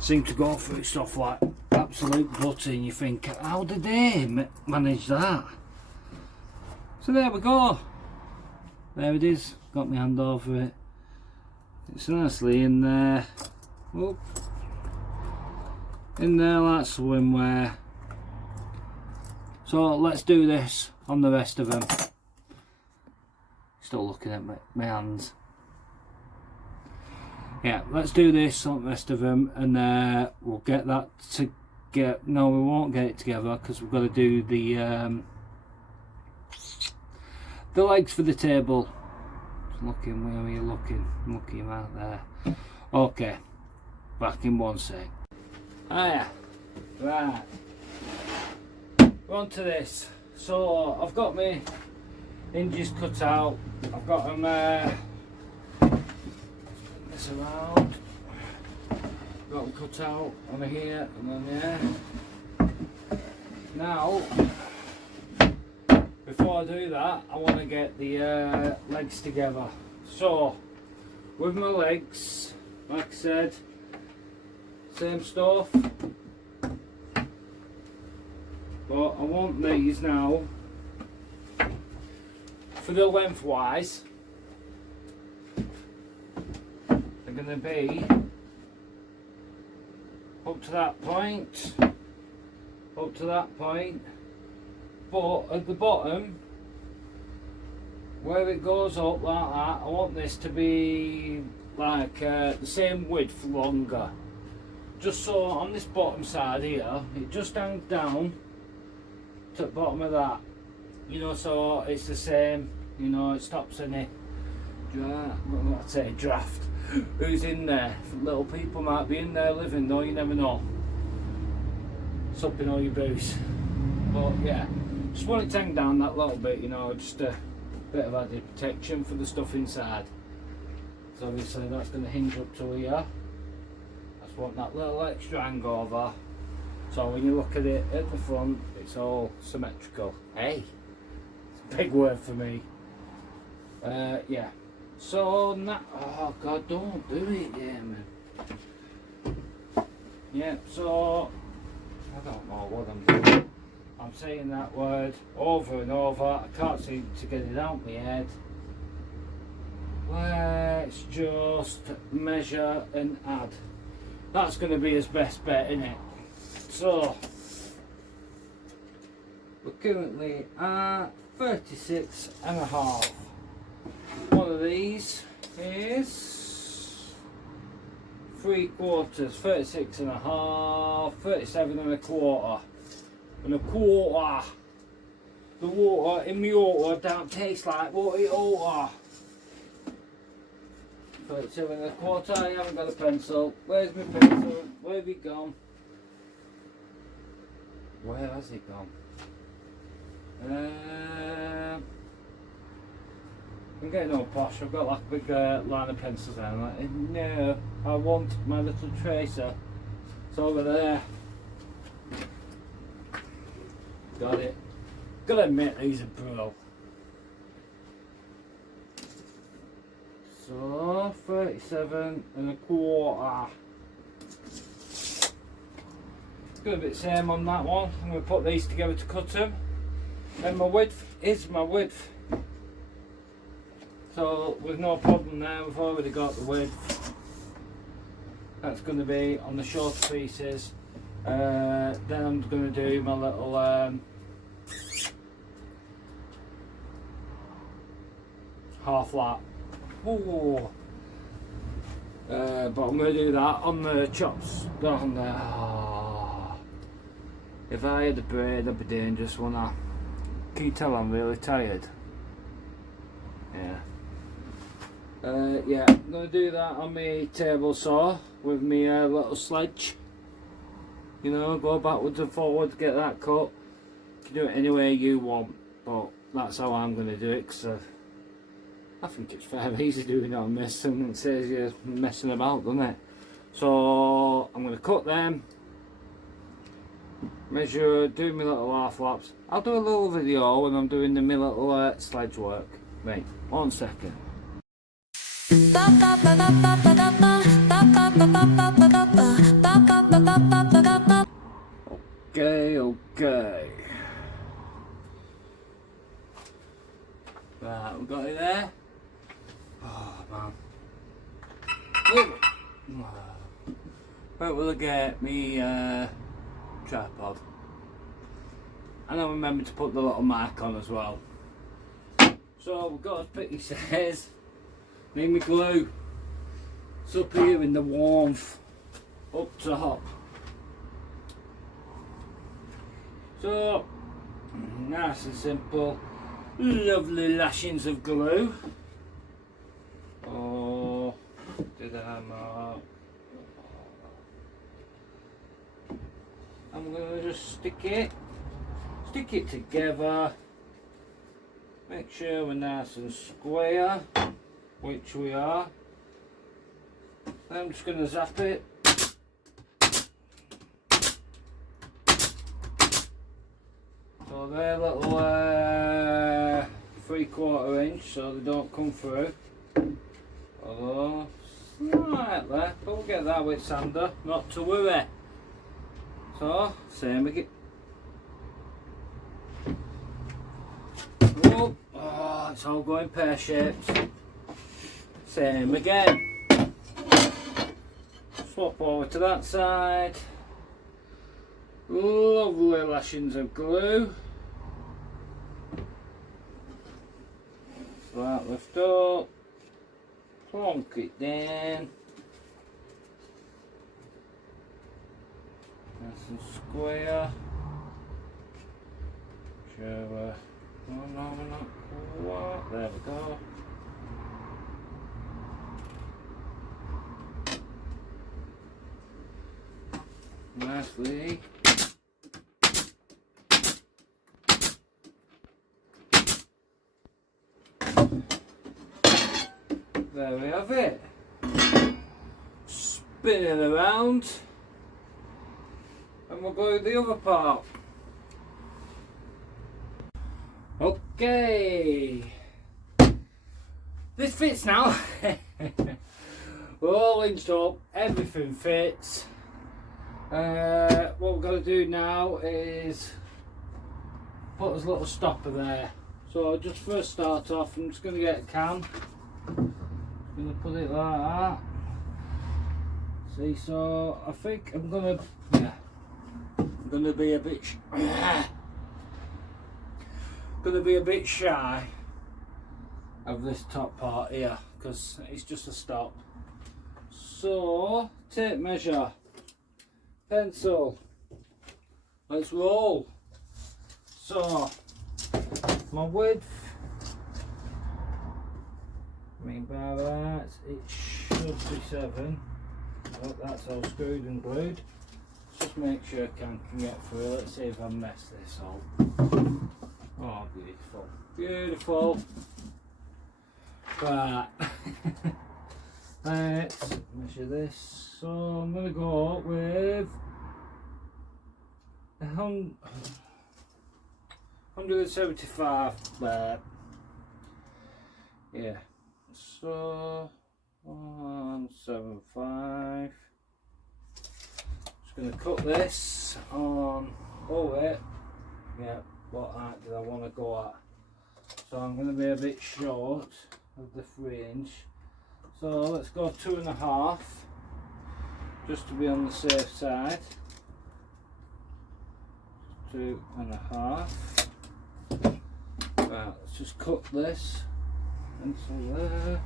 seem to go through stuff like absolute butter, and you think, how did they manage that? So there we go. There it is. Got my hand over it. It's nicely in there. Oh, in there like swimwear. So let's do this on the rest of them. Still looking at my hands. Yeah, let's do this on the rest of them, and we'll get that to get. No, we won't get it together because we've got to do the legs for the table. Looking, where are you looking? Looking right there. Okay, back in one sec. Hiya. Right. We're on to this. So I've got my hinges cut out. I've got them this around. Got them cut out on here and on there. Now, before I do that, I want to get the legs together. So, with my legs, like I said, same stuff. But I want these now, for the lengthwise, they're going to be up to that point, but at the bottom, where it goes up like that, I want this to be like the same width longer. Just so on this bottom side here, it just hangs down to the bottom of that, you know, so it's the same, you know, it stops any draft. Who's in there? Little people might be in there living though, you never know. Supping all your booze. But yeah, just want it to hang down that little bit, you know, just a bit of added protection for the stuff inside. So obviously that's going to hinge up to here. That's want that little extra hangover. So when you look at it at the front, it's all symmetrical. Hey, it's a big word for me. Yeah. So now, oh God, don't do it, yeah, man. Yeah. So I don't know what I'm doing. I'm saying that word over and over. I can't seem to get it out of my head. Let's just measure and add. That's going to be his best bet, isn't it? So, we're currently at 36 and a half. One of these is 3/4, 36 and a half, 37 and a quarter. And a quarter. The water in my water don't taste like water water. 37 and a quarter, I haven't got a pencil. Where's my pencil? Where have you gone? Where has it gone? I'm getting all posh. I've got like a big line of pencils there. I'm like, no, I want my little tracer. It's over there. Got it. Gotta admit, these are pro. So 37 and a quarter. Got a bit same on that one. I'm going to put these together to cut them. And my width is my width. So with no problem there, we've already got the width. That's going to be on the shorter pieces. Then I'm going to do my little half lap. Ooh. But I'm going to do that on the chops down there. Oh. If I had a braid, I'd be dangerous, wouldn't I? Can you tell I'm really tired? Yeah, I'm going to do that on my table saw with my little sledge. You know, go backwards and forwards, get that cut. You can do it any way you want, but that's how I'm going to do it, because I think it's fairly easy doing it on this, and it says you're messing about, doesn't it? So I'm going to cut them, measure, do my little half laps. I'll do a little video when I'm doing my little sledge work. Wait, 1 second. Okay. Right, we got it there. Oh man. Where will I get me tripod? And I remember to put the little mark on as well. So we've got, as Pitty says, need me glue. It's up here in the warmth, up top. So, nice and simple, lovely lashings of glue. Oh, did I mark? I'm going to just stick it together, make sure we're nice and square, which we are. Then I'm just going to zap it. So they're little 3/4 inch, so they don't come through. Although slightly, but we'll get that with sander, not to worry. So same again. Oh, it's all going pear shaped. Same again. Swap over to that side. Lovely lashings of glue. So that lift up, plonk it down, nice and square. Sure, oh no, we're not quite. There we go. Nicely. There we have it. Spin it around, and we'll go with the other part. Okay, this fits now. We're all inched up, everything fits. What we're going to do now is put this little stopper there. So just first start off, I'm just going to get a can. I'm going to put it like that. See, so I think I'm going to be a bit shy of this top part here, because it's just a stop. So tape measure, pencil, let's roll. So my width, I mean by that it should be 7. Oh, that's all screwed and glued. Just make sure I can get through. Let's see if I mess this up. Oh, beautiful, beautiful. Right. Let's measure this. So I'm going to go with 175 there. Yeah. So 175. Just going to cut this on. Oh wait. Yeah. What height did I want to go at? So I'm going to be a bit short of the 3 inch. So let's go 2.5, just to be on the safe side. 2.5. Right, let's just cut this into there.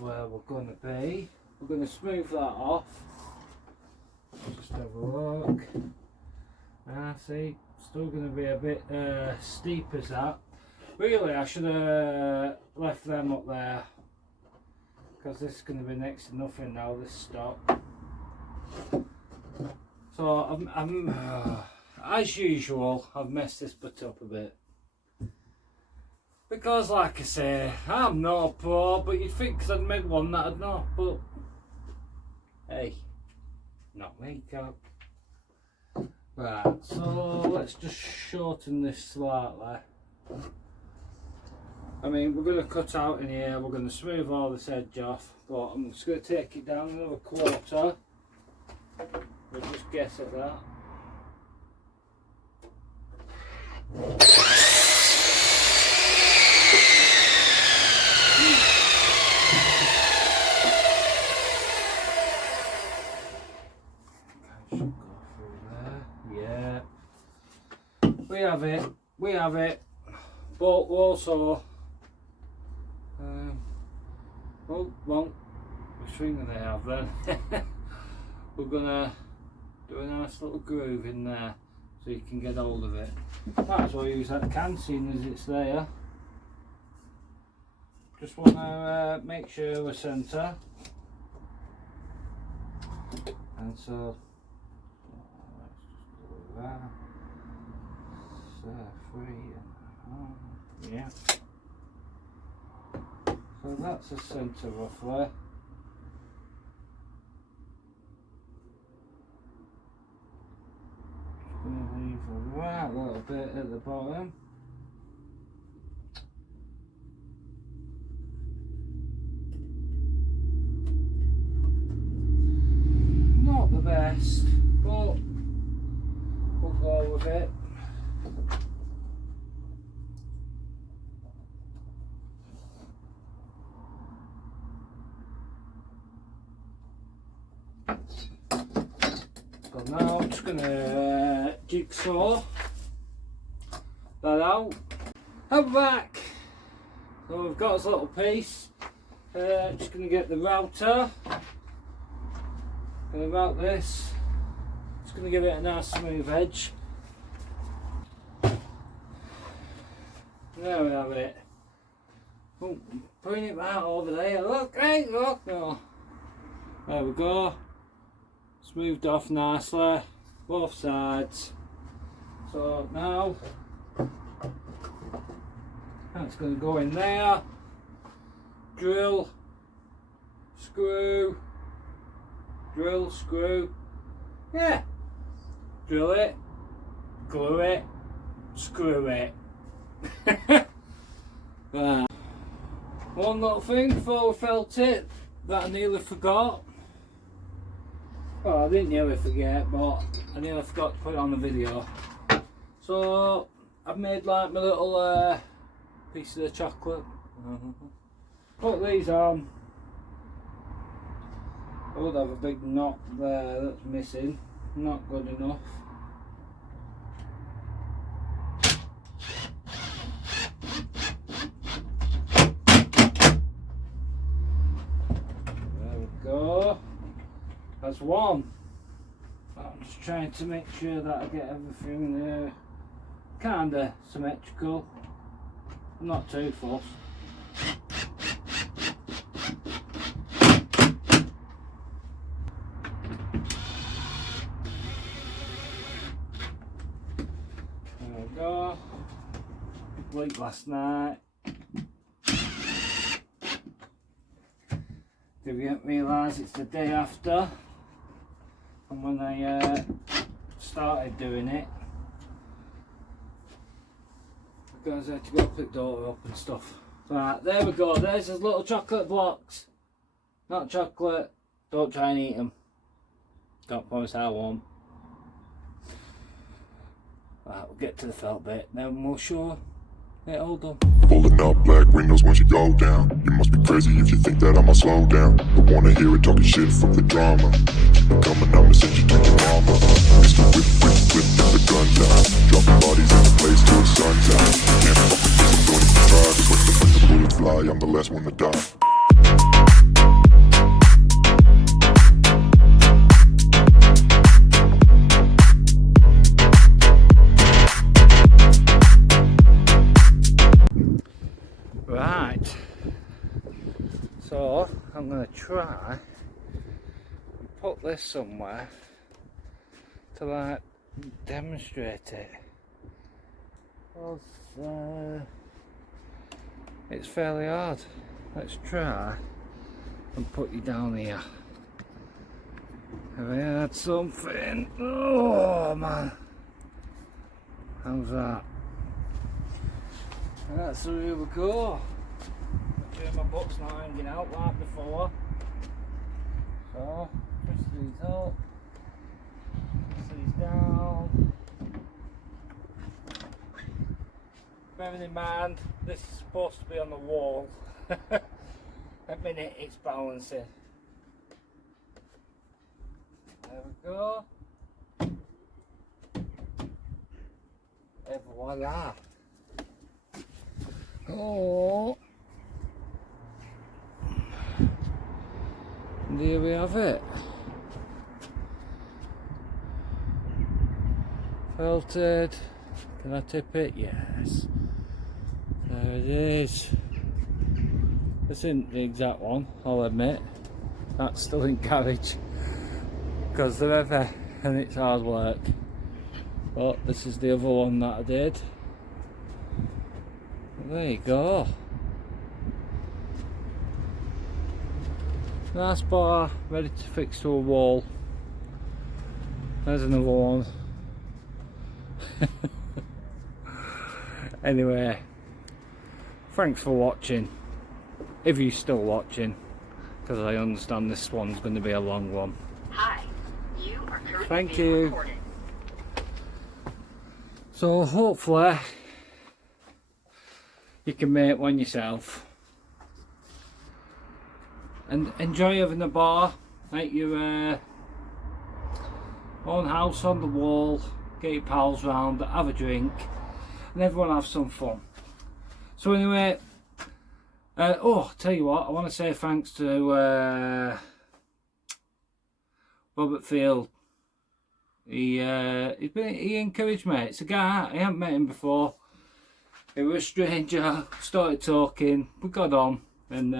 where we're going to be. We're going to smooth that off. Just have a look. See, still going to be a bit steep as that. Really, I should have left them up there, because this is going to be next to nothing now, this stop. So I'm as usual, I've messed this bit up a bit. Because like I say, I'm not a pro, but you'd think because I'd made one that I'd not, but hey, not me, Cap. Right, so let's just shorten this slightly. I mean, we're going to cut out in here, we're going to smooth all this edge off, but I'm just going to take it down another quarter. We'll just guess at that. We have it, but also, well, which thing do they have then? We're gonna do a nice little groove in there so you can get hold of it. Might as well use that can, seeing as it's there. Just want to make sure we're centre, and so let's just do that. 3.5, yeah. So that's the centre roughly. Just going to leave a right little bit at the bottom. Not the best, but we'll go with it. So now I'm just going to jigsaw that out. I'm back. So we've got this little piece. Just going to get the router. Going to route this. Just going to give it a nice smooth edge. There we have it. Oh, putting it right over there. Look, hey, look. Oh. There we go. Smoothed off nicely, both sides. So now that's going to go in there. Drill, screw, drill, screw. Yeah. Drill it, glue it, screw it. Right. One little thing before we felt it that I nearly forgot. Well, I didn't nearly forget, but I nearly forgot to put it on the video. So I've made like my little piece of the chocolate. Put these on. I would have a big knot there that's missing. Not good enough. There we go. That's one. I'm just trying to make sure that I get everything kinda symmetrical. I'm not too fussed. There we go. Late last night. Didn't realise it's the day after. And when I started doing it, because I had to go pick the daughter up and stuff. Right, there we go. There's his little chocolate blocks. Not chocolate. Don't try and eat them. Don't promise I won't. Right, we'll get to the felt bit, then we'll show it all done. Pulling up black windows when you go down. You must be crazy if you think that I'ma slow down. Don't wanna hear it talking shit from the drama. Keep it coming, I'ma send you to your mama. Mr. Whip, whip, whip, get the guns out. Dropping bodies in the place till the sun's out. Can't fuck with this, I'm going to try. Cause when the bullets fly, I'm the last one to die. So I'm going to try and put this somewhere to like demonstrate it. Because it's fairly hard. Let's try and put you down here. Have I had something? Oh man, how's that? Right, so here we go. Make sure my book's not hanging out like before. So, twist these up, twist these down. Bearing in mind, this is supposed to be on the wall. At the minute it's balancing. There we go. Et voila. Oh. And here we have it. Felted. Can I tip it? Yes. There it is. This isn't the exact one, I'll admit. That's still in garage. Because they're heavy and it's hard work. But this is the other one that I did. There you go. Nice bar, ready to fix to a wall. There's another one. Anyway, thanks for watching. If you're still watching, because I understand this one's going to be a long one. Hi, you are currently Thank being you. recorded. So hopefully you can make one yourself and enjoy having a bar at your own house on the wall, get your pals round, have a drink and everyone have some fun. So anyway, tell you what, I want to say thanks to Robert Field. He encouraged me. It's a guy, I haven't met him before. He was a stranger, started talking, we got on, and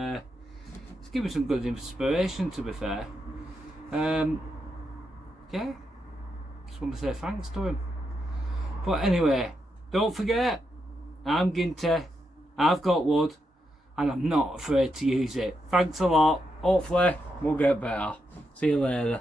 it's given me some good inspiration, to be fair. Yeah, just want to say thanks to him. But anyway, don't forget, I'm Ginty, I've got wood, and I'm not afraid to use it. Thanks a lot, hopefully we'll get better. See you later.